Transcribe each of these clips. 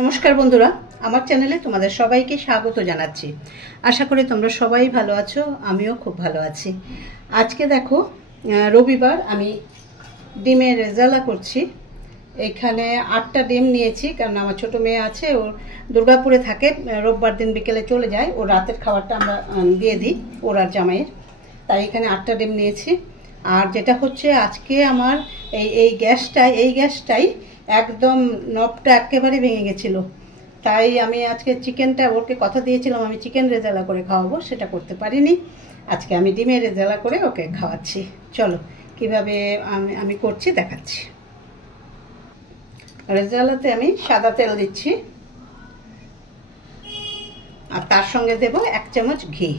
নমস্কার বন্ধুরা, আমার চ্যানেলে তোমাদের সবাইকে স্বাগত জানাচ্ছি। আশা করি তোমরা সবাই ভালো আছো, আমিও খুব ভালো আছি। আজকে দেখো রবিবার, আমি ডিমের রেজালা করছি। এখানে 8টা ডিম নিয়েছি, কারণ আমার ছোট মেয়ে আছে, ও দুর্গাপুরে থাকে, রোববার দিন বিকেলে চলে যায়, ও রাতের খাবারটা আমরা দিয়ে দিই ওর আর জামাইয়ের। তাই এখানে 8টা ডিম নিয়েছি। আর যেটা হচ্ছে, আজকে আমার এই গ্যাসটাই একদম নবটা একেবারে ভেঙে গেছিল। তাই আমি আজকে চিকেনটা, ওকে কথা দিয়েছিলাম আমি চিকেন রেজালা করে খাওয়াবো, সেটা করতে পারিনি। আজকে আমি ডিমের রেজালা করে ওকে খাওয়াচ্ছি। চলো কিভাবে আমি করছি দেখাচ্ছি। রেজালাতে আমি সাদা তেল দিচ্ছি, আর তার সঙ্গে দেব 1 চামচ ঘি।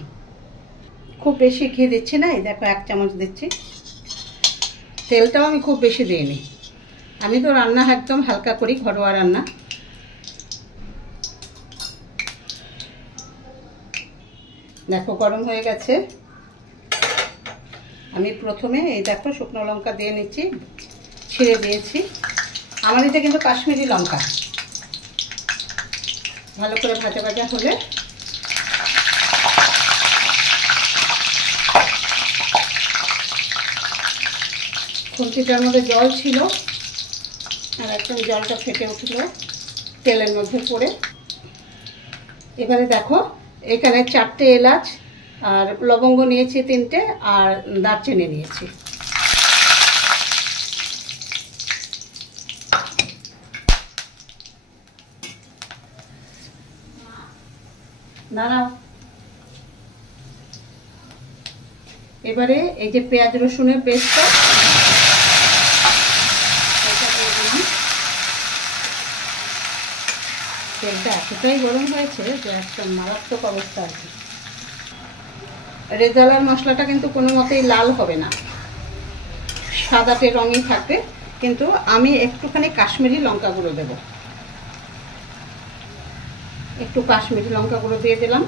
খুব বেশি ঘি দিচ্ছি না, এই দেখো 1 চামচ দিচ্ছি। তেলটাও আমি খুব বেশি দিইনি, আমি তো রান্না একদম হালকা করি, ঘরোয়া রান্না। দেখো গরম হয়ে গেছে। আমি প্রথমে এই দেখো শুকনো লঙ্কা দিয়ে নিচ্ছি, ছিঁড়ে দিয়েছি। আমার এটা কিন্তু কাশ্মীরি লঙ্কা। ভালো করে ভাজা ভাজা হলে খুন্তিটার মধ্যে জল ছিল, আর একদম জলটা ফেটে উঠলো তেলের মধ্যে পড়ে। এবারে দেখো এখানে 4টে এলাচ আর লবঙ্গ নিয়েছি 3টে, আর দারচিনি নিয়েছি। দাঁড়াও। এবারে এই যে পেঁয়াজ রসুনের পেস্টটা, তেলটা এতটাই গরম হয়েছে যে একটা মারাত্মক অবস্থা আছে। রেজালার মশলাটা কিন্তু কোনো মতেই লাল হবে না, সাদাটে রঙই থাকবে। কিন্তু আমি একটুখানি কাশ্মীরি লঙ্কা গুঁড়ো দেব, একটু কাশ্মীরি লঙ্কা গুঁড়ো দিয়ে দিলাম।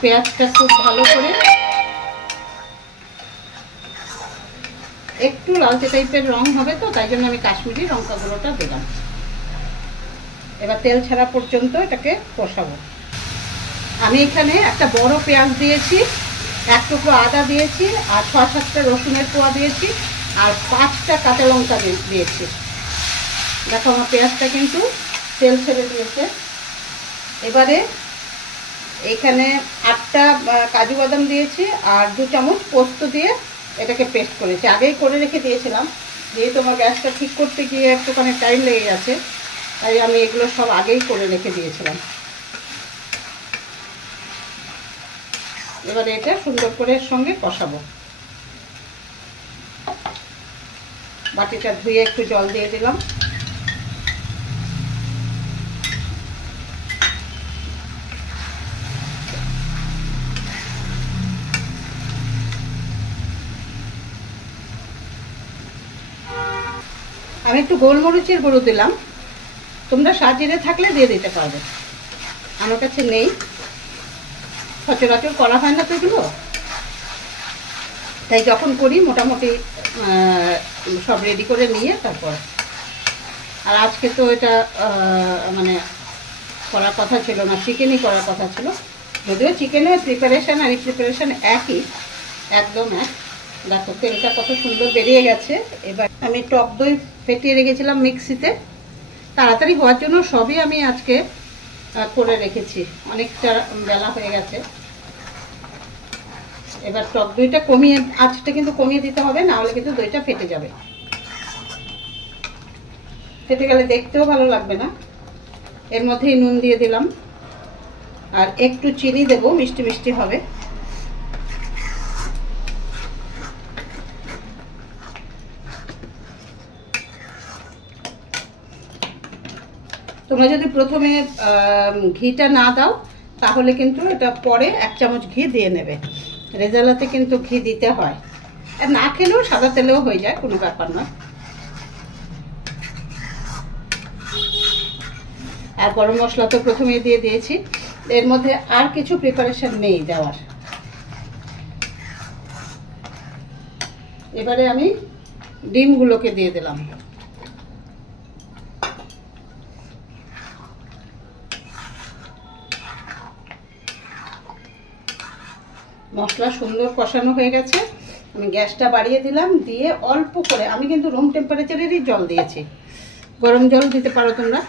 পেঁয়াজটা খুব ভালো করে একটু লালচে টাইপের রং হবে, তো তাই জন্য আমি কাশ্মীরি লঙ্কা গুঁড়োটা দিলাম। এবার তেল ছাড়া পর্যন্ত এটাকে কষাবো। আমি এখানে একটা বড় পেঁয়াজ দিয়েছি, 1 টুকরো আদা দিয়েছি, আর 6-7টা রসুনের কোয়া দিয়েছি, আর 5টা কাঁচা লঙ্কা দিয়েছি। দেখো আমার পেঁয়াজটা কিন্তু তেল ছেড়ে দিয়েছে। এবারে এখানে 8টা কাজু বাদাম দিয়েছি, আর 2 চামচ পোস্ত দিয়ে এটাকে পেস্ট করেছি। আগেই করে রেখে দিয়েছিলাম, যেহেতু আমার গ্যাসটা ঠিক করতে গিয়ে একটুখানি টাইম লেগে গেছে, তাই আমি এগুলো সব আগেই করে রেখে দিয়েছিলাম। এবারে এটা সুন্দর করে এর সঙ্গে কষাবো। বাটিটা ধুয়ে একটু জল দিয়ে দিলাম। আমি একটু গোলমরিচের গুঁড়ো দিলাম, তোমরা সাজিরে থাকলে দিয়ে দিতে পারবে, আমার কাছে নেই, সচরাচর করা হয় না তো এগুলো, তাই যখন করি মোটামুটি সব রেডি করে নিয়ে তারপর। আর আজকে তো এটা মানে করার কথা ছিল না, চিকেনই করার কথা ছিল, যদিও চিকেনের প্রিপারেশান আর এই প্রিপারেশান একই, একদম এক। দেখো তেলটা কত সুন্দর বেরিয়ে গেছে। এবার আমি টক দই ফেটিয়ে রেখেছিলাম মিক্সিতে, তাড়াতাড়ি হওয়ার জন্য সবই আমি আজকে করে রেখেছি, অনেকটা বেলা হয়ে গেছে। এবার টক দইটা কমিয়ে, আঁচটা কিন্তু কমিয়ে দিতে হবে, না হলে কিন্তু দইটা ফেটে যাবে, ফেটে গেলে দেখতেও ভালো লাগবে না। এর মধ্যেই নুন দিয়ে দিলাম, আর একটু চিনি দেবো, মিষ্টি মিষ্টি হবে। তোমরা যদি প্রথমে ঘিটা না দাও, তাহলে কিন্তু এটা পরে 1 চামচ ঘি দিয়ে নেবে। রেজালাতে কিন্তু ঘি দিতে হয়, আর না খেলেও সাদা তেলেও হয়ে যায়, কোনো ব্যাপার না। আর গরম মশলা তো প্রথমেই দিয়ে দিয়েছি, এর মধ্যে আর কিছু প্রিপারেশন নেই দেওয়ার। এবারে আমি ডিমগুলোকে দিয়ে দিলাম। মশলা সুন্দর কষানো হয়ে গেছে। আমি গ্যাসটা বাড়িয়ে দিলাম, দিয়ে অল্প করে, আমি কিন্তু রুম টেম্পারেচারেরই জল দিয়েছি, গরম জল দিতে পারো তোমরা।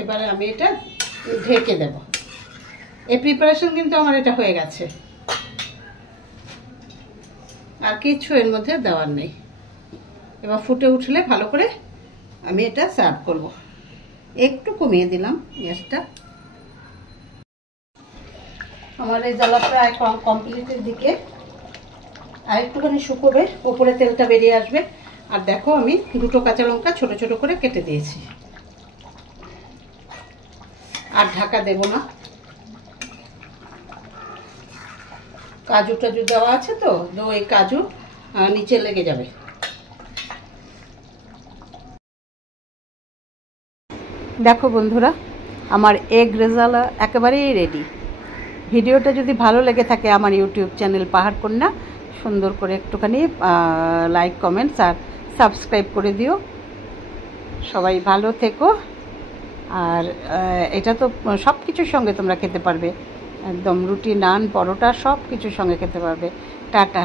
এবারে আমি এটা ঢেকে দেব। এই প্রিপারেশন কিন্তু আমার এটা হয়ে গেছে, আর কিছু এর মধ্যে দেওয়ার নেই। এবার ফুটে উঠলে ভালো করে আমি এটা সার্ভ করব। একটু কমিয়ে দিলাম গ্যাসটা। আমার এই জ্বালা প্রায় কমপ্লিটের দিকে, আর একটুখানি শুকোবে, ওপরে তেলটা বেরিয়ে আসবে। আর দেখো আমি 2টো কাঁচা লঙ্কা ছোট ছোট করে কেটে দিয়েছি। আর ঢাকা দেব না, কাজু টাজু দেওয়া আছে তো, ওই কাজু নিচে লেগে যাবে। দেখো বন্ধুরা, আমার এগ রেজালা একেবারেই রেডি। ভিডিওটা যদি ভালো লেগে থাকে আমার ইউটিউব চ্যানেল পাহাড় কন্যা, সুন্দর করে একটুখানি লাইক, কমেন্টস আর সাবস্ক্রাইব করে দিও। সবাই ভালো থেকো। আর এটা তো সব কিছুর সঙ্গে তোমরা খেতে পারবে, একদম রুটি, নান, পরোটা সব কিছুর সঙ্গে খেতে পারবে। টাটা।